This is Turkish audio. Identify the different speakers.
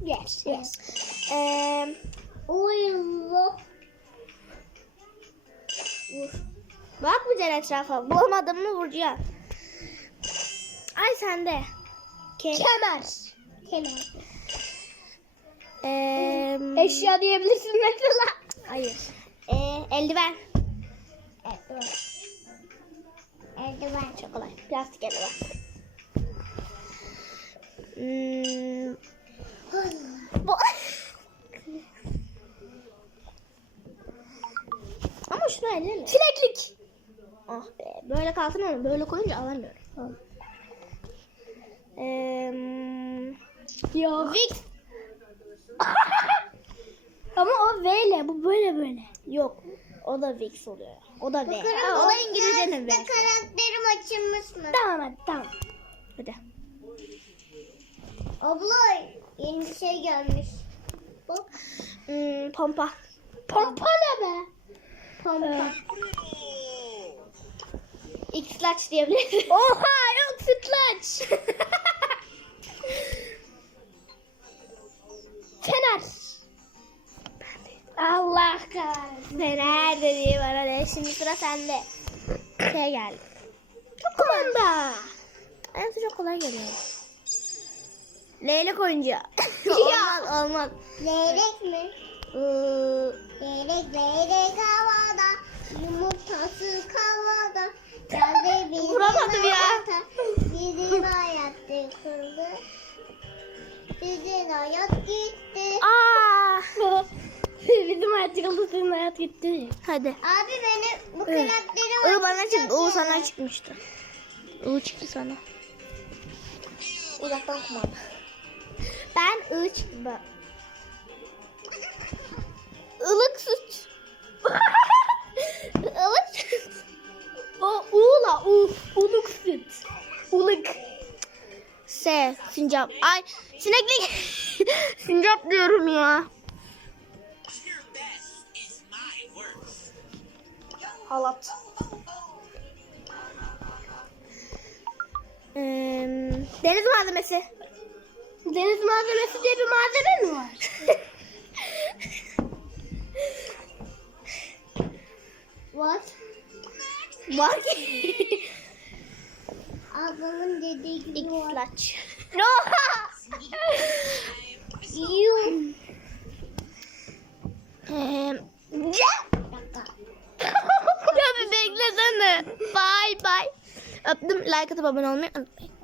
Speaker 1: Yes.
Speaker 2: Uyuyor.
Speaker 1: Vur. Bakmayacaksın etrafa. Bulamadın mı vuracağım. Ay sende.
Speaker 2: Kemer.
Speaker 1: Eşya
Speaker 2: diyebilirsin mesela.
Speaker 1: Hayır. Eldiven.
Speaker 2: Eldiven.
Speaker 1: Çok kolay. Plastik eldiven. Bu. Ama şunu elleme.
Speaker 2: Çileklik.
Speaker 1: Ah be. Böyle kalsın ama böyle koyunca alamıyorum.
Speaker 2: Yok.
Speaker 1: Vicks.
Speaker 2: Ama o V ile bu böyle.
Speaker 1: Yok. O da Vicks oluyor. O da V. O da İngilizcenin V.
Speaker 2: Karakterim açılmış mı? Tamam.
Speaker 1: Hadi.
Speaker 2: Abla yeni bir şey gelmiş. Bak.
Speaker 1: Pompa.
Speaker 2: Pompa ne be? Pompa.
Speaker 1: X-Laç diyebiliriz.
Speaker 2: Oha yok sütlaç. Fener. Allah kahretsin.
Speaker 1: Fener dediği bana de. Şimdi sıra sende. Şey geldi.
Speaker 2: Kumanda.
Speaker 1: En çok kolay geliyor. Leylek oyuncağı. olmaz.
Speaker 2: Leylek mi? Leylek havada. Yumurtası kavada. Geldi bizim
Speaker 1: Vuramadım ya.
Speaker 2: hayata. Bizim hayat yıkıldı. Bizim hayat gitti.
Speaker 1: Aa.
Speaker 2: Bizim hayat yıkıldı, senin hayat gitti.
Speaker 1: Hadi.
Speaker 2: Abi benim bu karakterim
Speaker 1: I bana çıktı. U sana çıkmıştı. U çıktı sana.
Speaker 2: Uzaktan kumanda.
Speaker 1: Ben I çıktı. Ilık süt. Ilık süt.
Speaker 2: O u'la uluk süt. Uluk.
Speaker 1: S. Sincap. Ay sineklik. Sincap diyorum ya.
Speaker 2: Halat.
Speaker 1: Deniz malzemesi.
Speaker 2: Deniz malzemesi diye bir malzeme mi var? Var.
Speaker 1: Var ki.
Speaker 2: Ablamın dediği gibi var.
Speaker 1: X-Laç.
Speaker 2: No. You.
Speaker 1: Ya bir beklesene. Bye bye. Öptüm. Like atıp abone olmayı unutmayın.